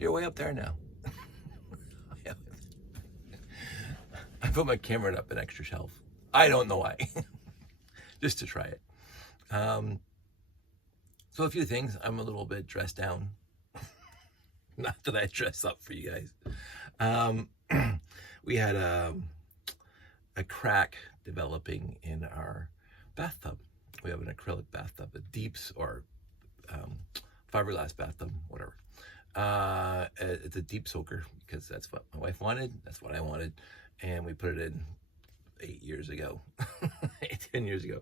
You're way up there now. I put my camera up an extra shelf. I don't know why. Just to try it. So a few things. I'm a little bit dressed down. Not that I dress up for you guys. We had a crack developing in our bathtub. We have an acrylic bathtub, a deeps or fiberglass bathtub, whatever. It's a deep soaker because that's what my wife wanted. That's what I wanted. And we put it in 8 years ago, 10 years ago,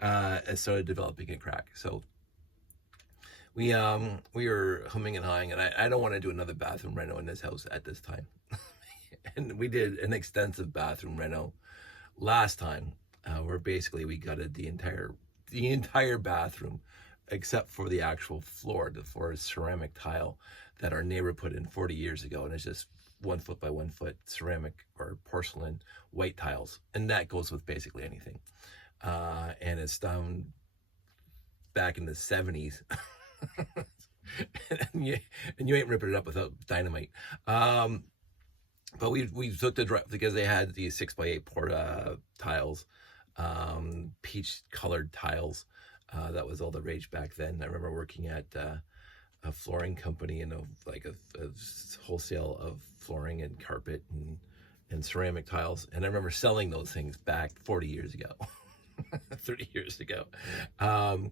and started developing a crack. So we were humming and hawing, and I don't want to do another bathroom reno in this house at this time. And we did an extensive bathroom reno last time, where basically we gutted the entire bathroom, except for the actual floor. The floor is ceramic tile that our neighbor put in 40 years ago, and it's just 1 foot by 1 foot ceramic or porcelain white tiles, and that goes with basically anything. And it's done back in the 70s. and you ain't ripping it up without dynamite. But we took the, because they had these 6x8 tiles, peach colored tiles. That was all the rage back then. I remember working at a flooring company and a wholesale of flooring and carpet and ceramic tiles. And I remember selling those things back 40 years ago, 30 years ago. And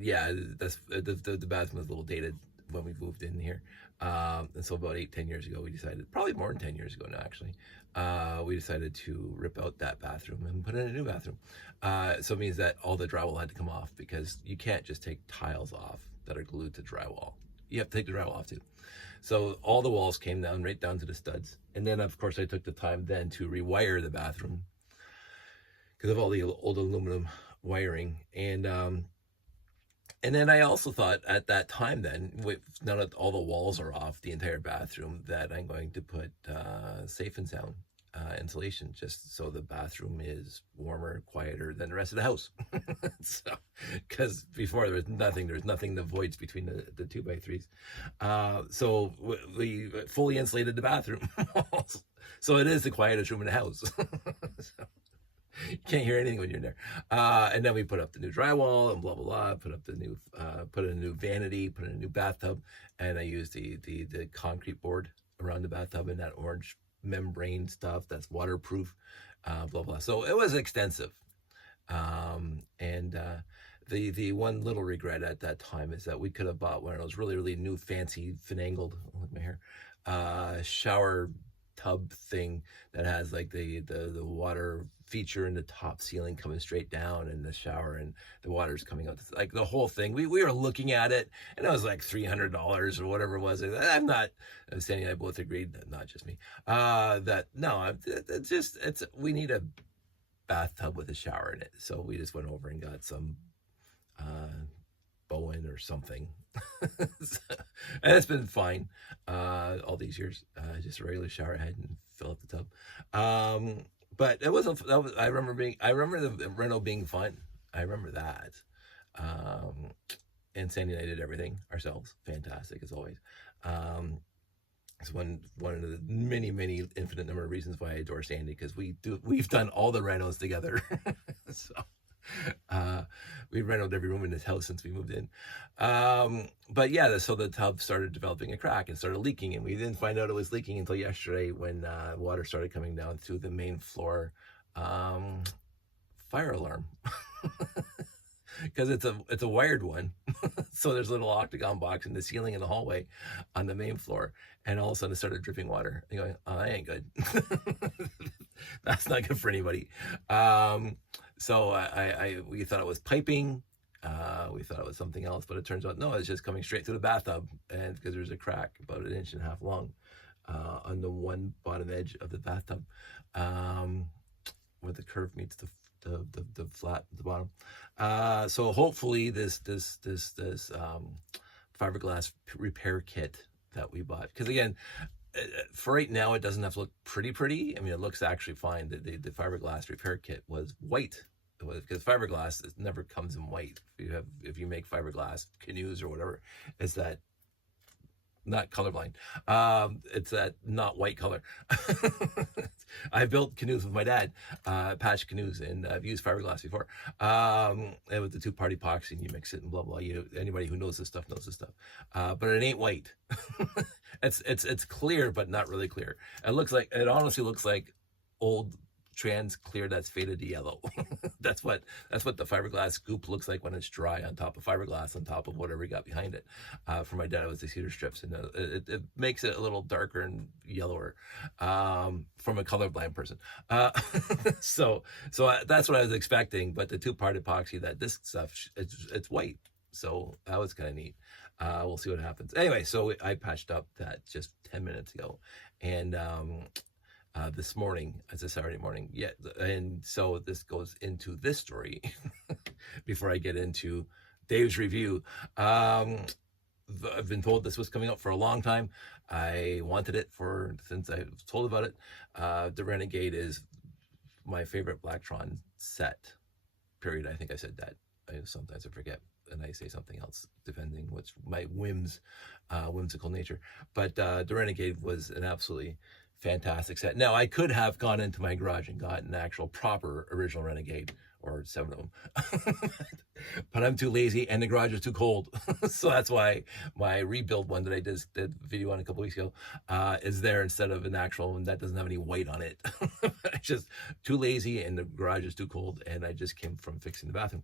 yeah, that's, the bathroom was a little dated when we moved in here. And so about 8-10 years ago, we decided, probably more than 10 years ago now, actually, we decided to rip out that bathroom and put in a new bathroom. So it means that all the drywall had to come off, because you can't just take tiles off that are glued to drywall. You have to take the drywall off too. So all the walls came down, right down to the studs. And then of course I took the time then to rewire the bathroom because of all the old aluminum wiring. And then I also thought at that time then, now that all the walls are off the entire bathroom, that I'm going to put safe and sound insulation, just so the bathroom is warmer, quieter than the rest of the house. So, because before there was nothing the voids between the 2x3s. So we fully insulated the bathroom. So it is the quietest room in the house. So, you can't hear anything when you're in there. And then we put up the new drywall and blah blah blah. Put up the new, put in a new vanity, put in a new bathtub, and I used the concrete board around the bathtub and that orange membrane stuff that's waterproof. Blah blah. So it was extensive. And the one little regret at that time is that we could have bought one of those really new fancy finagled, look at my hair, shower tub thing that has like the water feature in the top ceiling coming straight down in the shower, and the water's coming out, like the whole thing. We were looking at it, and it was like $300 or whatever it was. Sandy and I both agreed, not just me, that no, we need a bathtub with a shower in it. So we just went over and got some Bowen or something. And it's been fine all these years. Just a regular shower head and fill up the tub. But it wasn't, I remember the reno being fun. I remember that. And Sandy and I did everything ourselves. Fantastic as always. It's one of the many infinite number of reasons why I adore Sandy, because we've done all the renos together. So we renoed every room in this house since we moved in. But yeah, so the tub started developing a crack and started leaking, and we didn't find out it was leaking until yesterday when water started coming down through the main floor fire alarm. Because it's a wired one. So there's a little octagon box in the ceiling in the hallway on the main floor, and all of a sudden it started dripping water. And going, oh, that ain't good. That's not good for anybody. So we thought it was piping. We thought it was something else, but it turns out no, it's just coming straight through the bathtub, and because there's a crack about 1.5 inches long on the one bottom edge of the bathtub, where the curve meets the flat at the bottom. So hopefully this fiberglass repair kit that we bought, because again, for right now it doesn't have to look pretty. I mean, it looks actually fine. The fiberglass repair kit was white. Because fiberglass, it never comes in white. If you make fiberglass canoes or whatever, it's that not colorblind. It's that not white color. I built canoes with my dad, patch canoes, and I've used fiberglass before. And with the two-part epoxy, and you mix it and blah blah. Anybody who knows this stuff knows this stuff. But it ain't white. It's clear, but not really clear. It honestly looks like old trans clear that's faded to yellow. that's what the fiberglass goop looks like when it's dry on top of fiberglass on top of whatever you got behind it. For my dad, it was the cedar strips, and it makes it a little darker and yellower from a colorblind person. So that's what I was expecting. But the two-part epoxy, that this stuff, it's white. So that was kind of neat. We'll see what happens. Anyway, so I patched up that just 10 minutes ago, and this morning, it's a Saturday morning. Yeah, and so this goes into this story before I get into Dave's review. I've been told this was coming up for a long time. I wanted it since I was told about it. The Renegade is my favorite Blacktron set, period. I think I said that. Sometimes I forget and I say something else, depending what's my whimsical nature. But the Renegade was an absolutely fantastic set. Now, I could have gone into my garage and got an actual proper original Renegade, or 7 of them. But I'm too lazy and the garage is too cold. So that's why my rebuild one that I did video on a couple weeks ago is there instead of an actual one that doesn't have any weight on it. I'm just too lazy and the garage is too cold, and I just came from fixing the bathroom.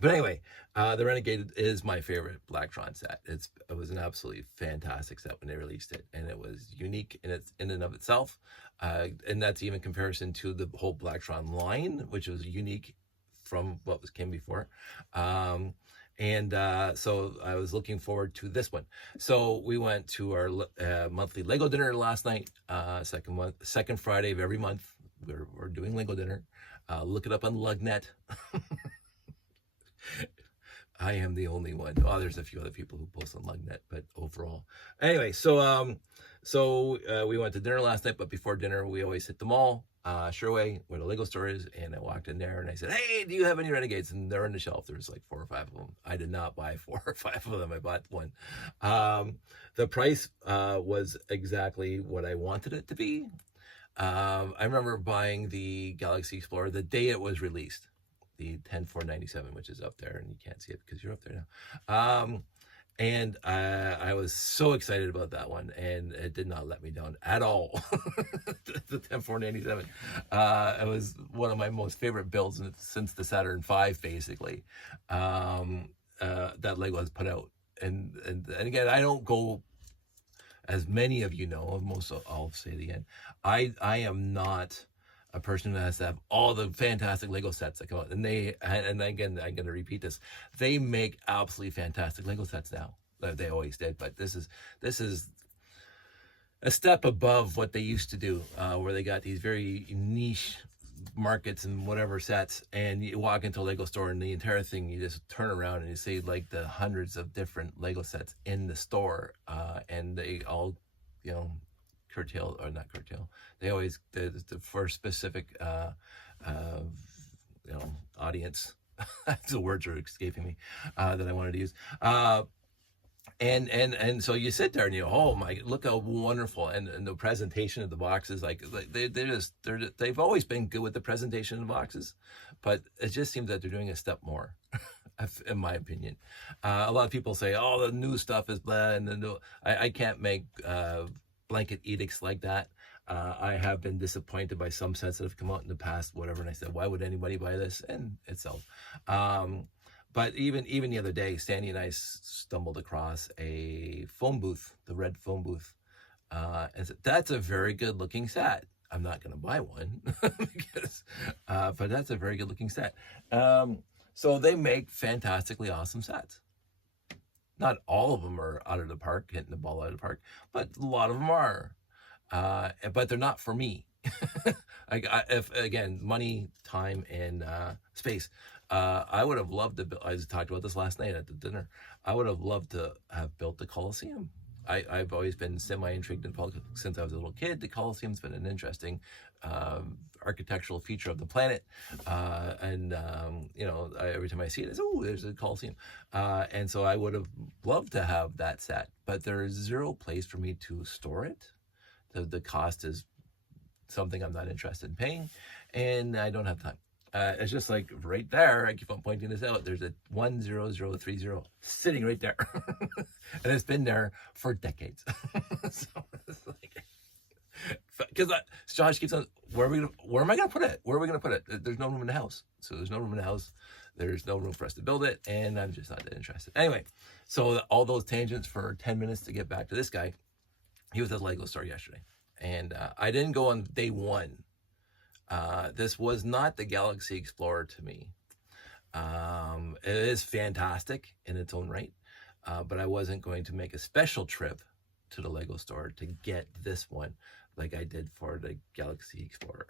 But anyway, the Renegade is my favorite Blacktron set. It was an absolutely fantastic set when they released it, and it was unique in and of itself. And that's even comparison to the whole Blacktron line, which was unique from what came before. So I was looking forward to this one. So we went to our monthly Lego dinner last night, second Friday of every month. We're doing Lego dinner. Look it up on Lugnet. I am the only one. Oh, there's a few other people who post on Lugnet, but overall. Anyway, so we went to dinner last night, but before dinner, we always hit the mall, Sherway, where the Lego store is, and I walked in there and I said, "Hey, do you have any Renegades?" And they're on the shelf. There's like 4 or 5 of them. I did not buy 4 or 5 of them. I bought one. The price was exactly what I wanted it to be. I remember buying the Galaxy Explorer the day it was released. The 10497, which is up there, and you can't see it because you're up there now. And I was so excited about that one, and it did not let me down at all. The 10497. It was one of my most favorite builds since the Saturn V, basically, that Lego has put out. And again, I don't go, as many of you know, I'll say it again, I am not a person who has to have all the fantastic Lego sets that come out. And again, I'm going to repeat this. They make absolutely fantastic Lego sets now. They always did, but this is a step above what they used to do, where they got these very niche markets and whatever sets, and you walk into a Lego store and the entire thing, you just turn around and you see like the hundreds of different Lego sets in the store, and they all, curtail or not curtail. They always for a specific audience. The words are escaping me that I wanted to use. And so you sit there and you, oh my, look how wonderful, and the presentation of the boxes, like they've always been good with the presentation of the boxes, but it just seems that they're doing a step more. In my opinion, a lot of people say, oh, the new stuff is blah, and then I can't make blanket edicts like that. I have been disappointed by some sets that have come out in the past, whatever, and I said, why would anybody buy this? And itself. But even the other day, Sandy and I stumbled across a phone booth, the red phone booth, and said, that's a very good looking set. I'm not going to buy one, but that's a very good looking set. So they make fantastically awesome sets. Not all of them are out of the park, hitting the ball out of the park, but a lot of them are. But they're not for me. If again, money, time, and space. I would have loved to. I talked about this last night at the dinner. I would have loved to have built the Coliseum. I've always been semi-intrigued in politics since I was a little kid. The Coliseum's been an interesting architectural feature of the planet. Every time I see it, it's, oh, there's a Coliseum. And so I would have loved to have that set, but there is zero place for me to store it. The cost is something I'm not interested in paying, and I don't have time. It's just like right there, I keep on pointing this out, there's a 10030 sitting right there. And it's been there for decades. So it's like, because Josh keeps on, where am I going to put it? Where are we going to put it? There's no room in the house. So there's no room in the house. There's no room for us to build it, and I'm just not that interested. Anyway, so all those tangents for 10 minutes to get back to this guy. He was at the Lego store yesterday, and I didn't go on day one. This was not the Galaxy Explorer to me. It is fantastic in its own right, but I wasn't going to make a special trip to the Lego store to get this one like I did for the Galaxy Explorer.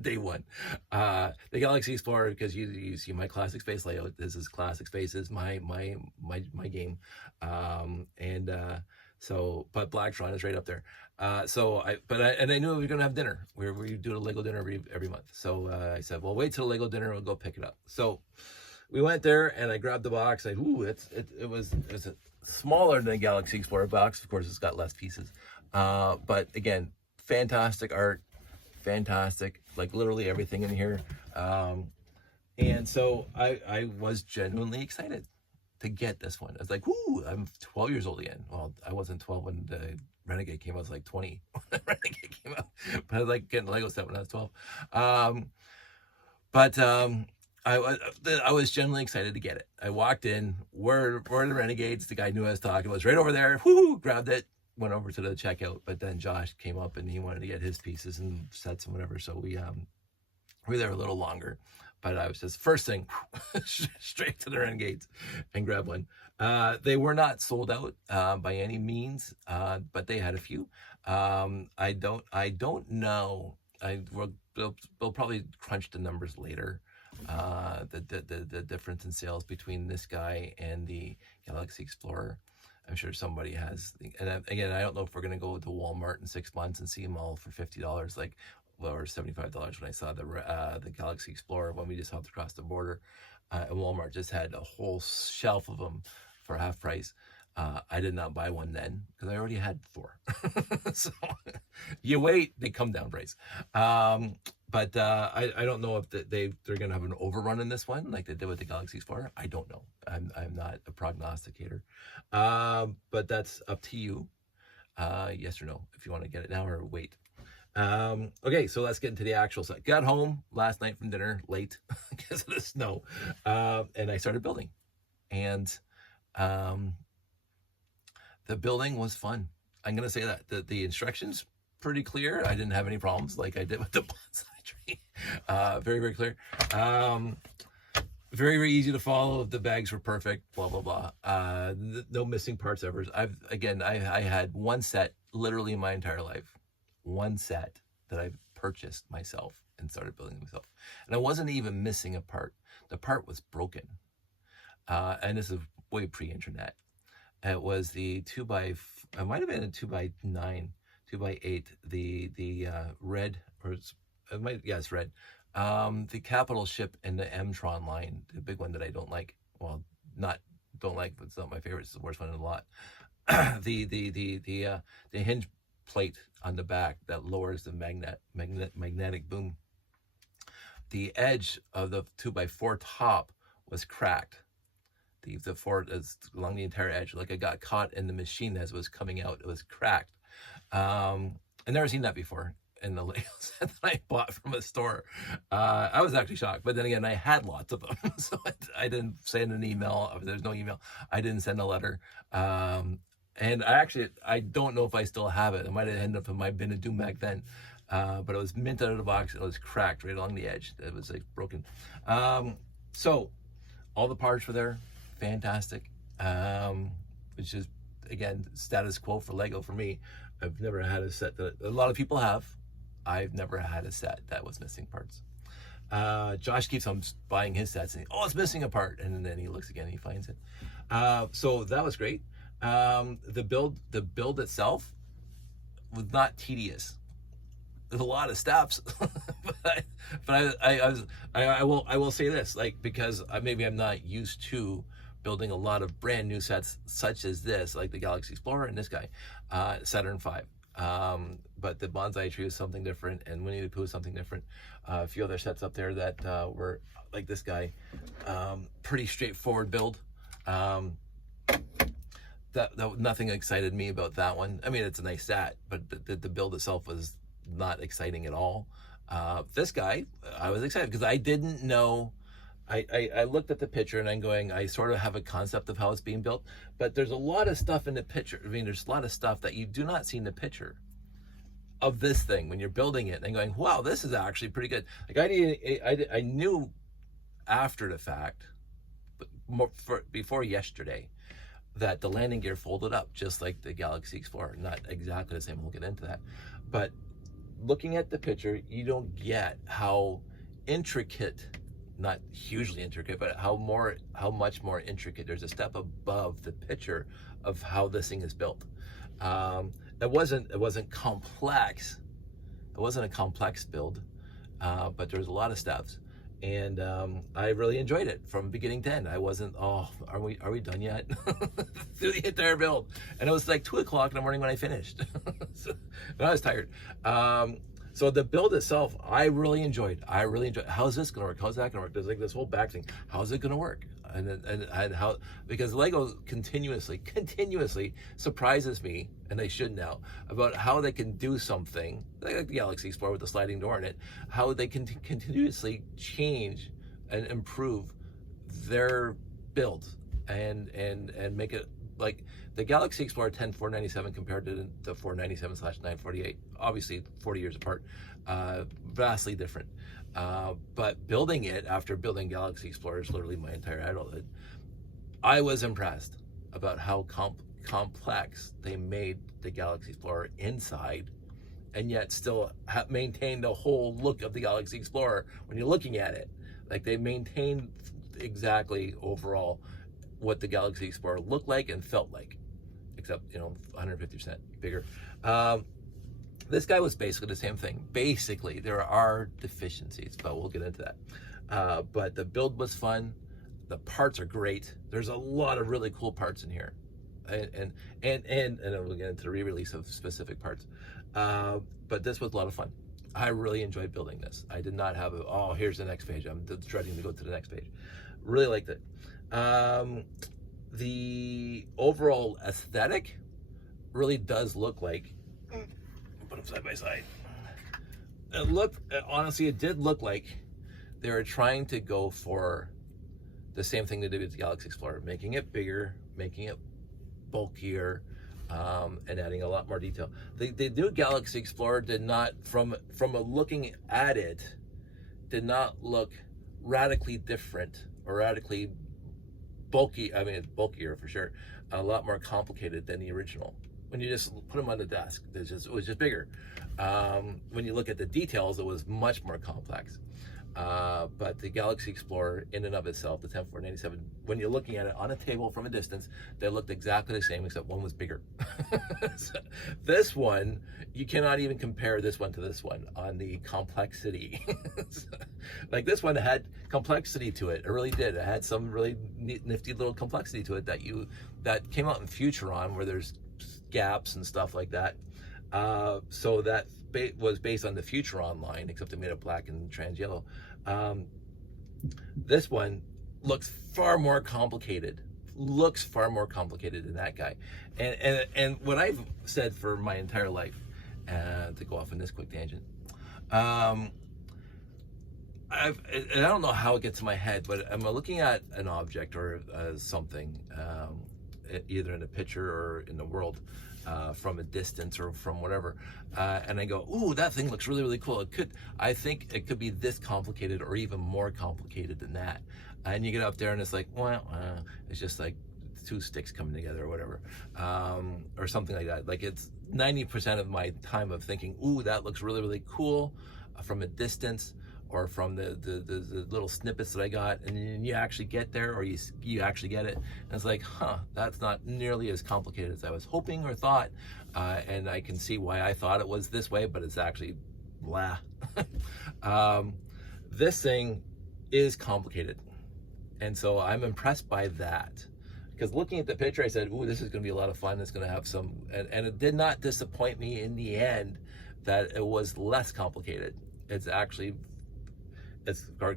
Day one. The Galaxy Explorer, because you see my classic space layout. This is classic spaces, my game. But Black Tron is right up there. I knew we were gonna have dinner. We do a Lego dinner every month. So I said, well, wait till the Lego dinner, we'll go pick it up. So we went there, and I grabbed the box. It was smaller than the Galaxy Explorer box. Of course, it's got less pieces. But again, fantastic art, fantastic, like literally everything in here. And so I was genuinely excited to get this one. I was like, whoo, I'm 12 years old again. Well, I wasn't 12 when the Renegade came out. I was like 20 when the Renegade came out. But I was like getting a Lego set when I was 12. I was genuinely excited to get it. I walked in, where are the Renegades? The guy knew I was talking. It was right over there. Whoo, grabbed it, went over to the checkout. But then Josh came up and he wanted to get his pieces and sets and whatever. So we were there a little longer. But I was just first thing straight to the Renegades and grab one. They were not sold out by any means, but they had a few. I don't know. We'll probably crunch the numbers later. The difference in sales between this guy and the Galaxy Explorer. I'm sure somebody has. And again, I don't know if we're gonna go to Walmart in 6 months and see them all for $50, like. Or $75 when I saw the Galaxy Explorer when we just hopped across the border, and Walmart just had a whole shelf of them for half price. I did not buy one then because I already had 4. So you wait, they come down price. But I don't know if they're going to have an overrun in this one like they did with the Galaxy Explorer. I don't know. I'm not a prognosticator. But that's up to you. Yes or no, if you want to get it now or wait. Okay, so let's get into the actual set. Got home last night from dinner late because of the snow, and I started building. And the building was fun. I'm going to say that. The instructions, pretty clear. I didn't have any problems like I did with the bonsai tree. Very, very clear. Very, very easy to follow. The bags were perfect, blah, blah, blah. No missing parts ever. I had one set literally my entire life. One set that I purchased myself and started building myself. And I wasn't even missing a part. The part was broken. And this is way pre-internet. It was the it might have been a 2x9, 2x8, the red, or it's red. The capital ship in the Mtron line, the big one that I don't like. Well, don't like, but it's not my favorite. It's the worst one in the lot. The hinge plate on the back that lowers the magnetic boom. The edge of the 2x4 top was cracked. The four is along the entire edge, like it got caught in the machine as it was coming out. It was cracked. I've never seen that before in the Lego set that I bought from a store. I was actually shocked, but then again, I had lots of them, so I didn't send an email. There's no email. I didn't send a letter. And I don't know if I still have it. It might have ended up in my bin of doom back then. But it was mint out of the box. It was cracked right along the edge. It was like broken. So all the parts were there. Fantastic. Which is, again, status quo for Lego for me. I've never had a set that a lot of people have. I've never had a set that was missing parts. Josh keeps on buying his sets and it's missing a part. And then he looks again and he finds it. So that was great. The build itself was not tedious. There's a lot of steps, but I will say this, like, because maybe I'm not used to building a lot of brand new sets such as this, like the Galaxy Explorer and this guy, Saturn V. But the Bonsai Tree is something different, and Winnie the Pooh is something different. A few other sets up there that were like this guy, pretty straightforward build. That nothing excited me about that one. I mean, it's a nice set, but the build itself was not exciting at all. This guy, I was excited because I didn't know. I looked at the picture and I'm going, I sort of have a concept of how it's being built, but there's a lot of stuff in the picture. I mean, there's a lot of stuff that you do not see in the picture of this thing when you're building it and going, wow, this is actually pretty good. Like I knew after the fact, but before yesterday, that the landing gear folded up just like the Galaxy Explorer. Not exactly the same, we'll get into that. But looking at the picture, you don't get how intricate, not hugely intricate, but how much more intricate. There's a step above the picture of how this thing is built. It wasn't complex. It wasn't a complex build, but there was a lot of steps. And I really enjoyed it from beginning to end. I wasn't, oh, are we done yet? Through the entire build. And it was like 2 o'clock in the morning when I finished. So, I was tired. So the build itself, I really enjoyed. How's this gonna work? How's that gonna work? There's like this whole back thing. How's it gonna work? And how, because Lego continuously surprises me, and they should now, about how they can do something like the Galaxy Explorer with the sliding door in it, how they can continuously change and improve their builds and make it like the Galaxy Explorer 10 497 compared to the 497/948, obviously 40 years apart, vastly different. But building it after building Galaxy Explorers literally my entire adulthood, I was impressed about how complex they made the Galaxy Explorer inside, and yet still maintained the whole look of the Galaxy Explorer when you're looking at it. Like, they maintained exactly overall what the Galaxy Explorer looked like and felt like, except 150% bigger. This guy was basically the same thing. Basically, there are deficiencies, but we'll get into that. But the build was fun. The parts are great. There's a lot of really cool parts in here, and we'll get into the re-release of specific parts. But this was a lot of fun. I really enjoyed building this. I did not have here's the next page. I'm dreading to go to the next page. Really liked it. The overall aesthetic really does look like, put them side by side. Honestly, it did look like they were trying to go for the same thing they did with the Galaxy Explorer, making it bigger, making it bulkier, and adding a lot more detail. The new Galaxy Explorer did not, from looking at it, did not look radically different or radically bulky. I mean, it's bulkier for sure, a lot more complicated than the original. When you just put them on the desk, it was just bigger. When you look at the details, it was much more complex. But the Galaxy Explorer in and of itself, the 10 497, when you're looking at it on a table from a distance, they looked exactly the same, except one was bigger. So this one, you cannot even compare this one to this one on the complexity. Like, this one had complexity to it. It really did. It had some really nifty little complexity to it that came out in Futuron, where there's gaps and stuff like that. So that was based on the Futuron line, except it made it black and trans yellow. This one looks far more complicated. Looks far more complicated than that guy. And what I've said for my entire life, to go off on this quick tangent, and I don't know how it gets in my head, but I'm looking at an object or something, either in a picture or in the world, from a distance or from whatever, and I go, ooh, that thing looks really, really cool. I think it could be this complicated or even more complicated than that. And you get up there and it's like, well, it's just like two sticks coming together or whatever, or something like that. Like, it's 90% of my time of thinking, ooh, that looks really, really cool from a distance, or from the little snippets that I got, and then you actually get there, or you actually get it, and it's like, that's not nearly as complicated as I was hoping or thought, and I can see why I thought it was this way, but it's actually blah. This thing is complicated, and so I'm impressed by that, because looking at the picture, I said, ooh, this is going to be a lot of fun. It's going to have some, and it did not disappoint me in the end that it was less complicated. It's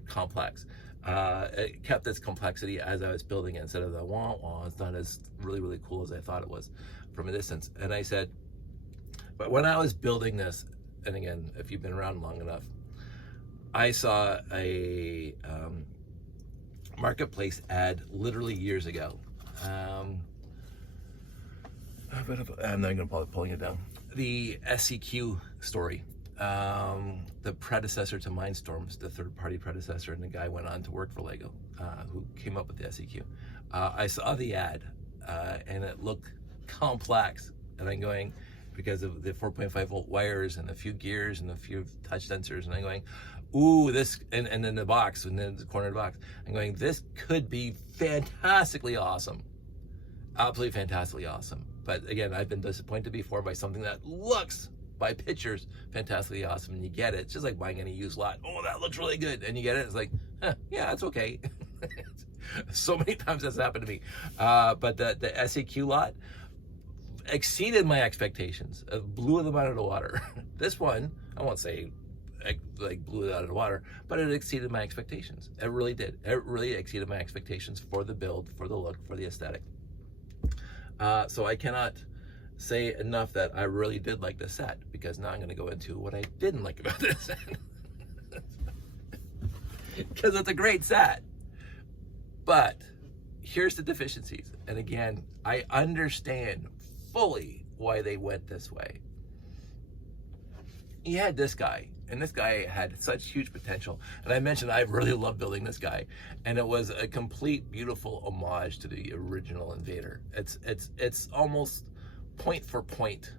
complex. It kept its complexity as I was building it, instead of the wah wah. It's not as really cool as I thought it was from a distance. And I said, but when I was building this, and again, if you've been around long enough, I saw a marketplace ad literally years ago. I'm not going to bother pulling it down. The SEQ story. The predecessor to Mindstorms, the third-party predecessor, and the guy went on to work for Lego, who came up with the SEQ. I saw the ad, and it looked complex, and I'm going, because of the 4.5 volt wires and a few gears and a few touch sensors, and I'm going, ooh, this, and then the box, and then the corner of the box, I'm going, this could be fantastically awesome. Absolutely fantastically awesome. But again, I've been disappointed before by something that looks, by pictures, fantastically awesome, and you get it. It's just like buying any used lot. Oh, that looks really good, and you get it. It's like, yeah, that's okay. So many times that's happened to me. But the SEQ lot exceeded my expectations. It blew them out of the water. This one, I won't say like blew it out of the water, but it exceeded my expectations. It really did. It really exceeded my expectations for the build, for the look, for the aesthetic. So I cannot say enough that I really did like this set, because now I'm going to go into what I didn't like about this set. Because it's a great set, but here's the deficiencies. And again, I understand fully why they went this way. You had this guy, and this guy had such huge potential. And I mentioned I really love building this guy, and it was a complete beautiful homage to the original Invader. It's almost point for point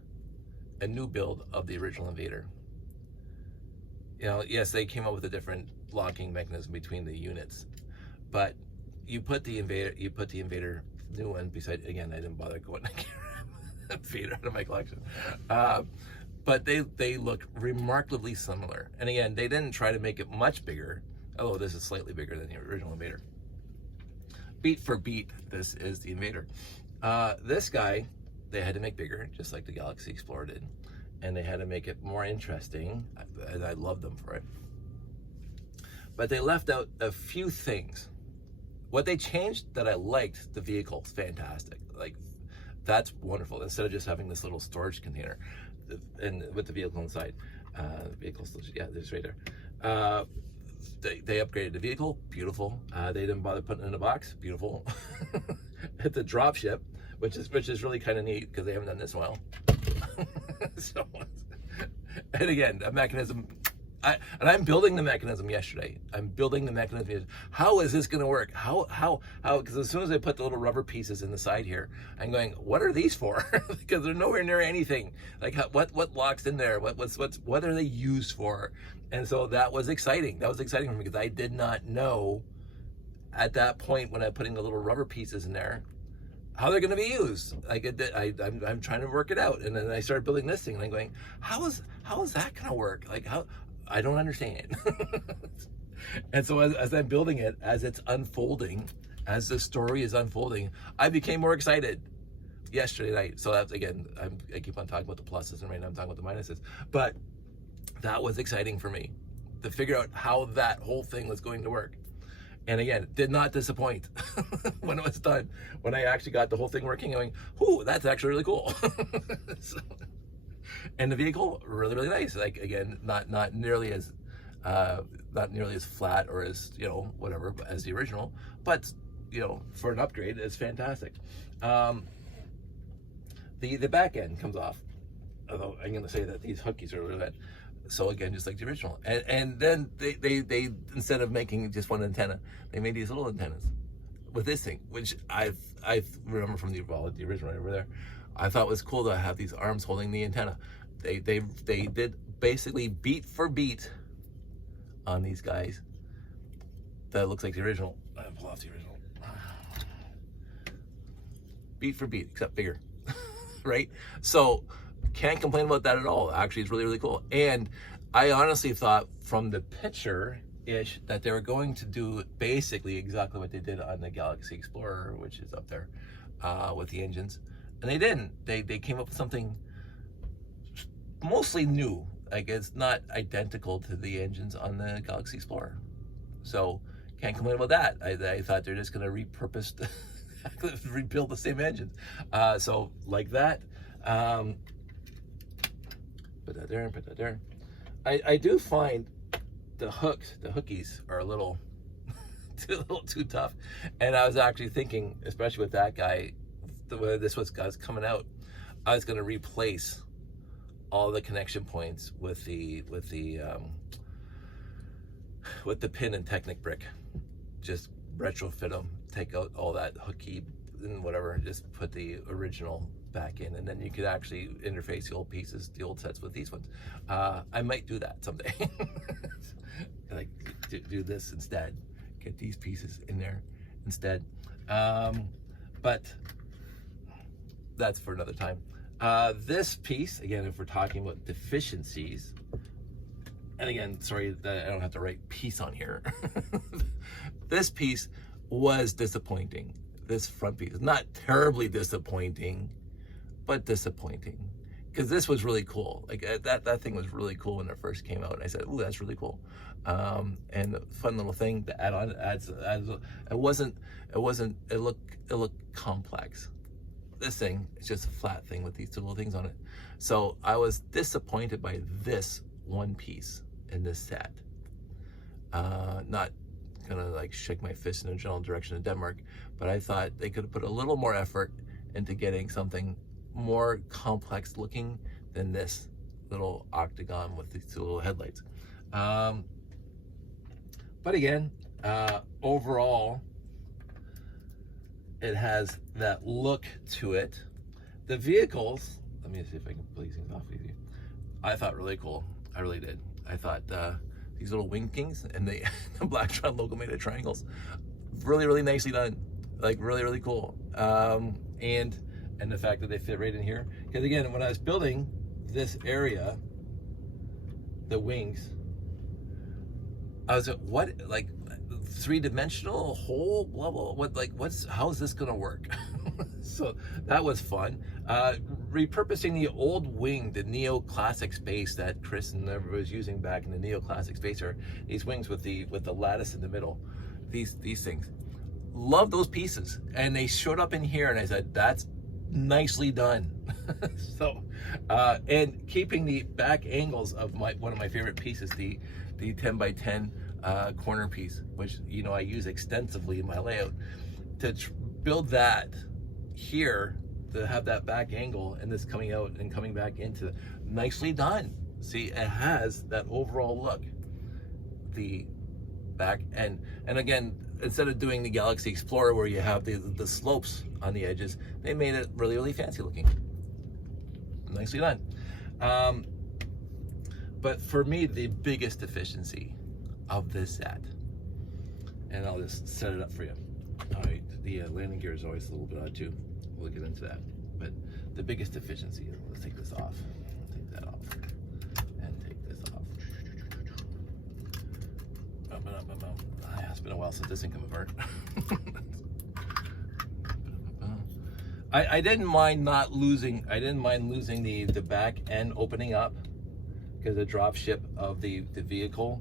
a new build of the original Invader. You know, yes, they came up with a different locking mechanism between the units, but you put the Invader new one beside. Again, I didn't bother going to get Invader out of my collection, but they look remarkably similar. And again, they didn't try to make it much bigger, although this is slightly bigger than the original Invader. Beat for beat, this is the Invader. This guy, they had to make bigger, just like the Galaxy Explorer did, and they had to make it more interesting, and I love them for it. But they left out a few things. What they changed that I liked, the vehicle's fantastic. Like, that's wonderful. Instead of just having this little storage container, and with the vehicle inside, the vehicle still, yeah, it's right there. They upgraded the vehicle, beautiful. They didn't bother putting it in a box, beautiful. At the drop ship, which is really kind of neat, because they haven't done this in a while. So, and again, a mechanism. I'm building the mechanism yesterday. I'm building the mechanism. How is this going to work? How? Because as soon as I put the little rubber pieces in the side here, I'm going, what are these for? Because they're nowhere near anything. Like, what locks in there? What are they used for? And so that was exciting. That was exciting for me, because I did not know at that point, when I'm putting the little rubber pieces in there, how they're going to be used. Like, I'm trying to work it out, and then I started building this thing, and I'm going, how is that going to work? Like, how? I don't understand. And so as I'm building it, as it's unfolding, as the story is unfolding, I became more excited yesterday night. So that's, again, I keep on talking about the pluses, and right now I'm talking about the minuses, but that was exciting for me to figure out how that whole thing was going to work. And again, did not disappoint when it was done. When I actually got the whole thing working, going, "Ooh, that's actually really cool." So, and the vehicle, really nice. Like, again, not nearly as flat, or as, whatever, as the original, but for an upgrade, it's fantastic. The back end comes off, although I'm going to say that these hookies are really bad. So again, just like the original, and then they instead of making just one antenna, they made these little antennas with this thing, which I remember from the original right over there. I thought it was cool to have these arms holding the antenna. They did basically beat for beat on these guys that looks like the original. I'll pull off the original. Beat for beat, except bigger, right? So can't complain about that at all. Actually, it's really, really cool. And I honestly thought from the picture-ish that they were going to do basically exactly what they did on the Galaxy Explorer, which is up there with the engines. And they didn't. They came up with something mostly new. Like, it's not identical to the engines on the Galaxy Explorer. So can't complain about that. I thought they're just going to repurpose, rebuild the same engines. So like that. Put that there, put that there. I do find the hookies are a little too tough. And I was actually thinking, especially with that guy, the way this was coming out, I was going to replace all the connection points with the pin and Technic brick. Just retrofit them, take out all that hooky and whatever, just put the original back in, and then you could actually interface the old pieces, the old sets with these ones. I might do that someday. Like do this instead, get these pieces in there instead. But that's for another time. This piece, again, if we're talking about deficiencies, and again, sorry that I don't have to write piece on here. This piece was disappointing. This front piece, not terribly disappointing, but disappointing. Because this was really cool. Like that thing was really cool when it first came out. And I said, "Ooh, that's really cool." And a fun little thing to add on. It looked complex. This thing is just a flat thing with these two little things on it. So I was disappointed by this one piece in this set. Not gonna like shake my fist in the general direction of Denmark, but I thought they could have put a little more effort into getting something more complex looking than this little octagon with these two little headlights. But again, overall, it has that look to it. The vehicles, let me see if I can play these things off with you. I thought really cool. I really did. I thought these little wing kings and the Blacktron logo made of triangles, really, really nicely done. Like really, really cool. And the fact that they fit right in here. Because again, when I was building this area, the wings, I was like, what, like three-dimensional whole blah blah, what, like how is this gonna work? So that was fun. Repurposing the old wing, the Neo-Classic space that Chris and everybody was using back in the Neo-Classic spacer, these wings with the lattice in the middle, these things. Love those pieces, and they showed up in here, and I said, that's nicely done. So and keeping the back angles of one of my favorite pieces, the 10 by 10 corner piece, which I use extensively in my layout, to build that here, to have that back angle and this coming out and coming back into, nicely done. See, it has that overall look, the back, and again, instead of doing the Galaxy Explorer where you have the slopes on the edges, they made it really, really fancy looking. Nicely done. But for me, the biggest deficiency of this set, and I'll just set it up for you. All right, the landing gear is always a little bit odd too. We'll get into that. But the biggest deficiency, let's take this off. Take that off. And take this off. It's been a while since this thing came apart. I didn't mind losing the back end opening up because the drop ship of the vehicle.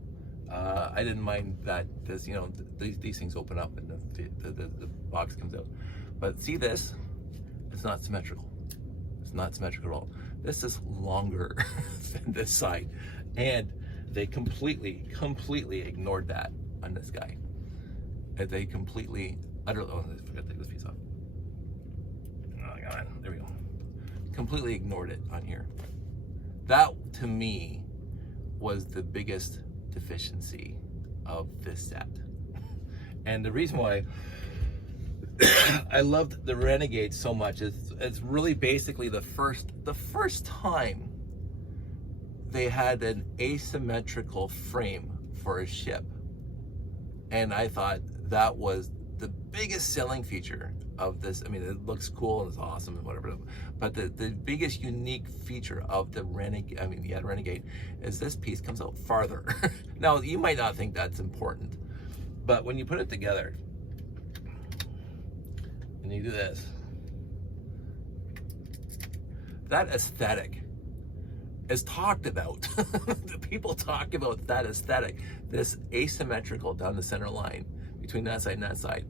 I didn't mind that, because these things open up and the box comes out. But see this? It's not symmetrical. It's not symmetrical at all. This is longer than this side, and they completely ignored that on this guy. And they completely utterly, oh, I forgot to take this piece off. Oh my God, there we go. Completely ignored it on here. That to me was the biggest deficiency of this set. And the reason why I loved the Renegade so much is it's really basically the first time they had an asymmetrical frame for a ship. And I thought that was the biggest selling feature of this. I mean, it looks cool and it's awesome and whatever, but the biggest unique feature of the Renegade is this piece comes out farther. Now, you might not think that's important, but when you put it together and you do this, that aesthetic is talked about. People talk about that aesthetic, this asymmetrical down the center line between that side and that side.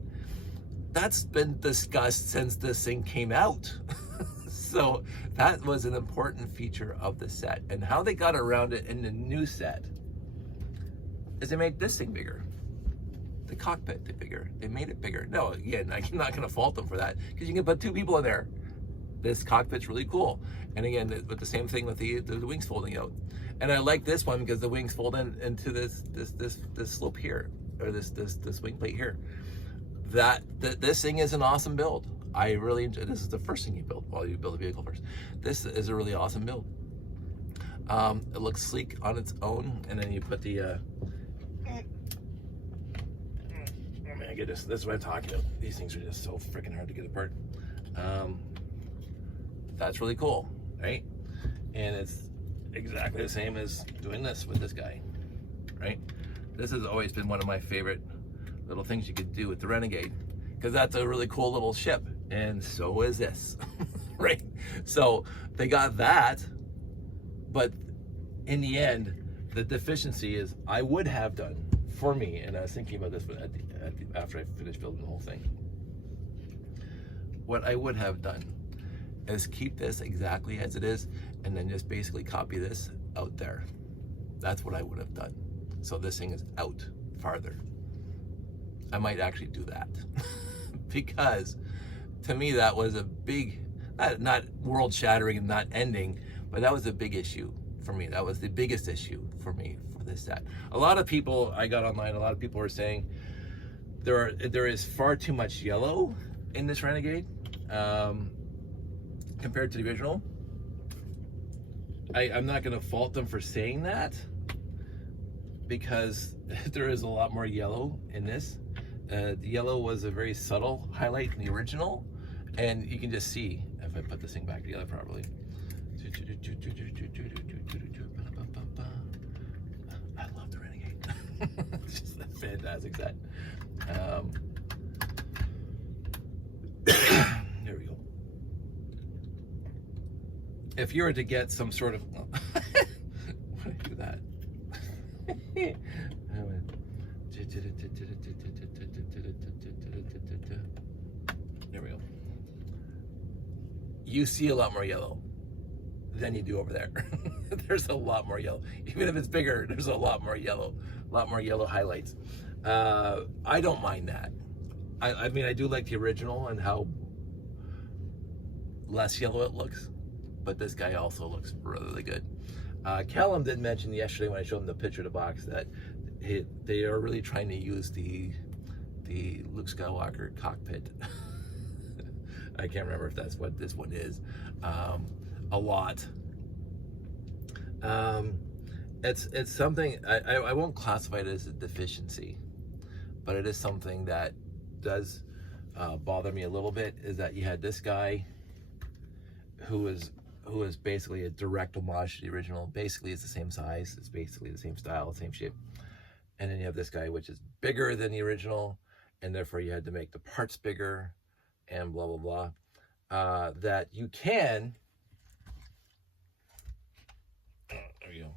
That's been discussed since this thing came out. So that was an important feature of the set. And how they got around it in the new set is they made this thing bigger. The cockpit bigger. They made it bigger. No, again, I'm not going to fault them for that, because you can put 2 people in there. This cockpit's really cool. And again, with the same thing with the wings folding out. And I like this one because the wings fold into this slope here, or this wing plate here. This thing is an awesome build. I really enjoy. This is the first thing you build while you build a vehicle first. This is a really awesome build. It looks sleek on its own, and then you put the oh my goodness, this is what I'm talking about. These things are just so freaking hard to get apart. That's really cool, right? And it's exactly the same as doing this with this guy, right? This has always been one of my favorite little things you could do with the Renegade, because that's a really cool little ship, and so is this. Right? So they got that, but in the end, the deficiency is I would have done for me, and I was thinking about this after I finished building the whole thing. What I would have done is keep this exactly as it is, and then just basically copy this out there. That's what I would have done. So this thing is out farther. I might actually do that because to me that was a big, not world shattering and not ending, but that was a big issue for me. That was the biggest issue for me for this set. A lot of people, I got online, a lot of people were saying there is far too much yellow in this Renegade compared to the original. I'm not going to fault them for saying that, because there is a lot more yellow in this. The yellow was a very subtle highlight in the original, and you can just see if I put this thing back together properly. I love the Renegade. It's just a fantastic set. There we go. If you were to get some sort of, why did I do that? There we go. You see a lot more yellow than you do over there. There's a lot more yellow. Even if it's bigger, there's a lot more yellow highlights. I don't mind that. I mean, I do like the original and how less yellow it looks, but this guy also looks really good. Callum did mention yesterday when I showed him the picture of the box that they are really trying to use the Luke Skywalker cockpit. I can't remember if that's what this one is. A lot. It's something I won't classify it as a deficiency, but it is something that does bother me a little bit. Is that you had this guy who is basically a direct homage to the original. Basically, it's the same size. It's basically the same style, same shape. And then you have this guy, which is bigger than the original, and therefore you had to make the parts bigger, and blah, blah, blah. That you can, there you go.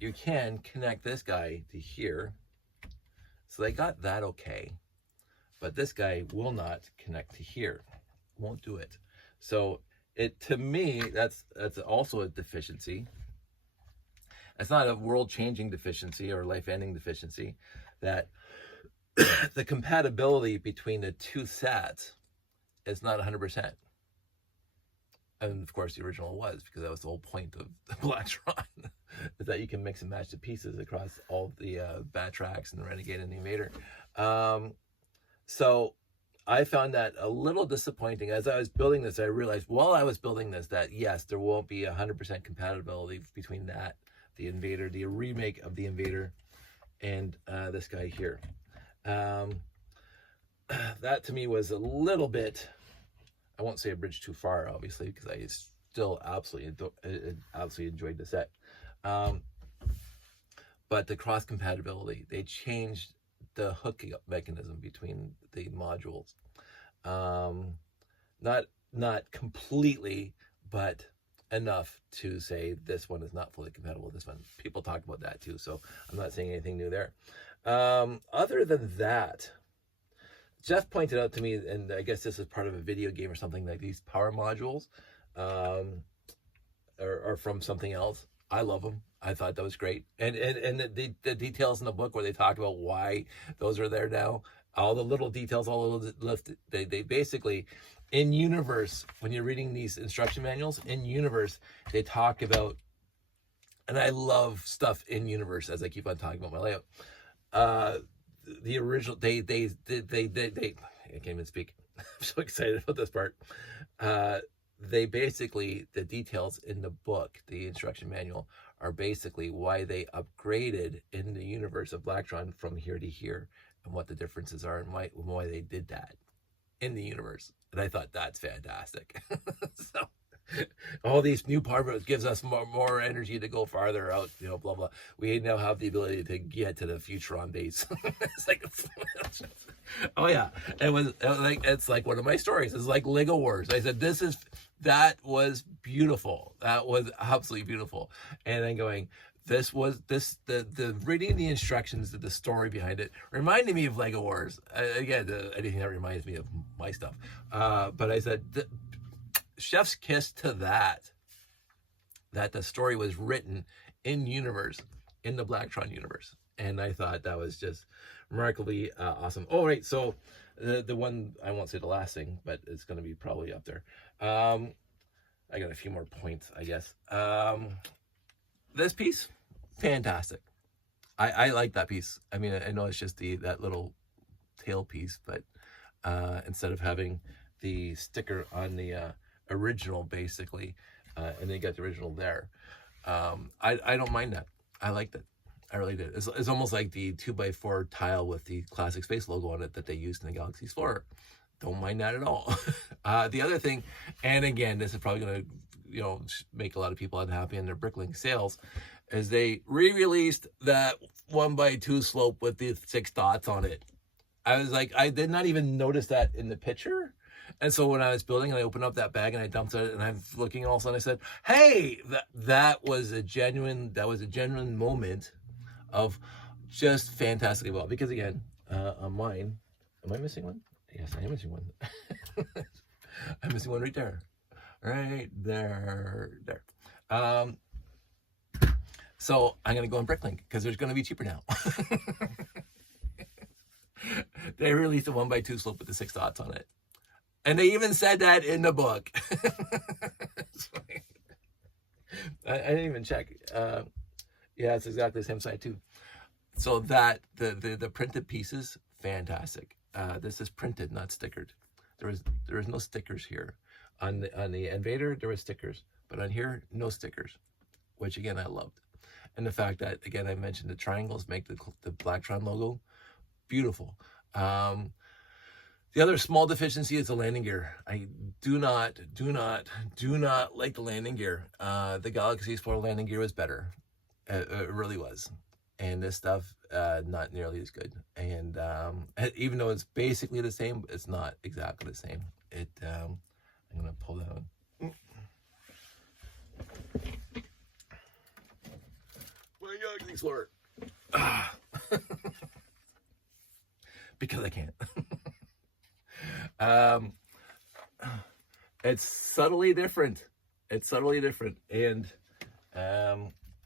You can connect this guy to here. So they got that okay. But this guy will not connect to here. Won't do it. So to me, that's also a deficiency. It's not a world-changing deficiency or life-ending deficiency. That the compatibility between the two sets is not 100%. And of course, the original was, because that was the whole point of the Blacktron, is that you can mix and match the pieces across all the Bat Tracks and the Renegade and the Invader. So I found that a little disappointing. As I was building this, I realized while I was building this that yes, there won't be 100% compatibility between that, the Invader, the remake of the Invader, and this guy here. That to me was a little bit, I won't say a bridge too far, obviously, because I still absolutely enjoyed the set. But the cross compatibility, they changed the hooking up mechanism between the modules. Not completely, but enough to say this one is not fully compatible with this one. People talk about that too, so I'm not saying anything new there. Other than that, Jeff pointed out to me, and I guess this is part of a video game or something, like these power modules are from something else. I love them. I thought that was great. And the details in the book where they talk about why those are there now, all the little details, all the left, they basically, in universe, when you're reading these instruction manuals, in universe, they talk about, and I love stuff in universe as I keep on talking about my layout. The original, they I can't even speak. I'm so excited about this part. They basically, the details in the book, the instruction manual, are basically why they upgraded in the universe of Blacktron from here to here, and what the differences are, and why they did that in the universe. And I thought that's fantastic. So all these new parts gives us more energy to go farther out, you know, blah blah. We now have the ability to get to the future on base. It's like, oh yeah, it's like one of my stories. It's like Lego Wars. I said that was beautiful. That was absolutely beautiful. And then going, the reading the instructions, the story behind it reminded me of Lego Wars. Again, anything that reminds me of my stuff. But I said, chef's kiss to that the story was written in universe, in the Blacktron universe. And I thought that was just remarkably awesome. Oh, right. So the one, I won't say the last thing, but it's going to be probably up there. I got a few more points, I guess. This piece, fantastic. I like that piece. I mean, I know it's just that little tail piece, but instead of having the sticker on the original, basically, and they got the original there, I don't mind that. I liked it. I really did. It's almost like the 2x4 tile with the Classic Space logo on it that they used in the Galaxy Explorer. Don't mind that at all. The other thing, and again, this is probably going to, make a lot of people unhappy in their Bricklink sales, is they re-released that 1x2 slope with the 6 dots on it. I was like, I did not even notice that in the picture. And so when I was building, I opened up that bag and I dumped it, and I'm looking, all of a sudden I said, hey, that was a genuine moment of just fantastically well. Because again, on mine, am I missing one? Yes, I am missing one. I'm missing one right there. Right there. So I'm going to go on Bricklink because there's going to be cheaper now. They released a 1x2 slope with the 6 dots on it. And they even said that in the book. I didn't even check. Yeah, it's exactly the same side too. So that the printed pieces, fantastic. This is printed, not stickered. There is no stickers here. On the Invader, there were stickers, but on here, no stickers, which again I loved. And the fact that, again, I mentioned the triangles make the Blacktron logo beautiful. The other small deficiency is the landing gear. I do not like the landing gear. The Galaxy Explorer landing gear was better. It really was. And this stuff, not nearly as good. And even though it's basically the same, it's not exactly the same. I'm going to pull that on. My Galaxy Explorer. Because I can't. It's subtly different. And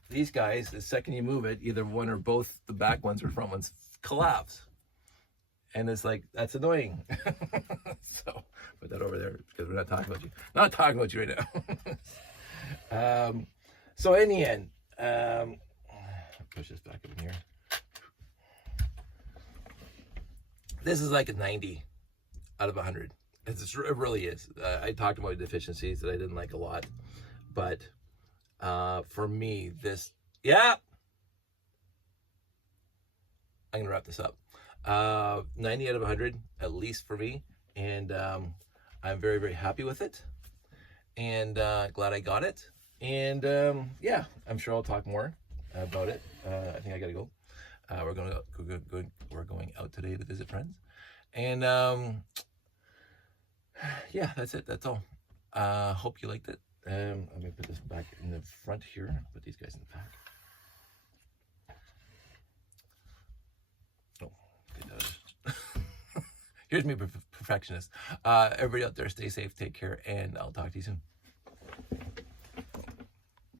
these guys, the second you move it, either one or both the back ones or front ones collapse. And it's like, that's annoying. So put that over there because we're not talking about you. Not talking about you right now. So in the end, push this back in here. This is like a 90 out of 100. It really is. I talked about deficiencies that I didn't like a lot, but for me, this, yeah. I'm gonna wrap this up. 90 out of 100, at least for me, and I'm very, very happy with it, and glad I got it. And yeah, I'm sure I'll talk more about it. I think I gotta go. We're going out today to visit friends, and yeah, that's it. That's all. Hope you liked it. I'm gonna put this back in the front here. Put these guys in the back. Oh, okay, here's me, perfectionist. Everybody out there, stay safe, take care, and I'll talk to you soon.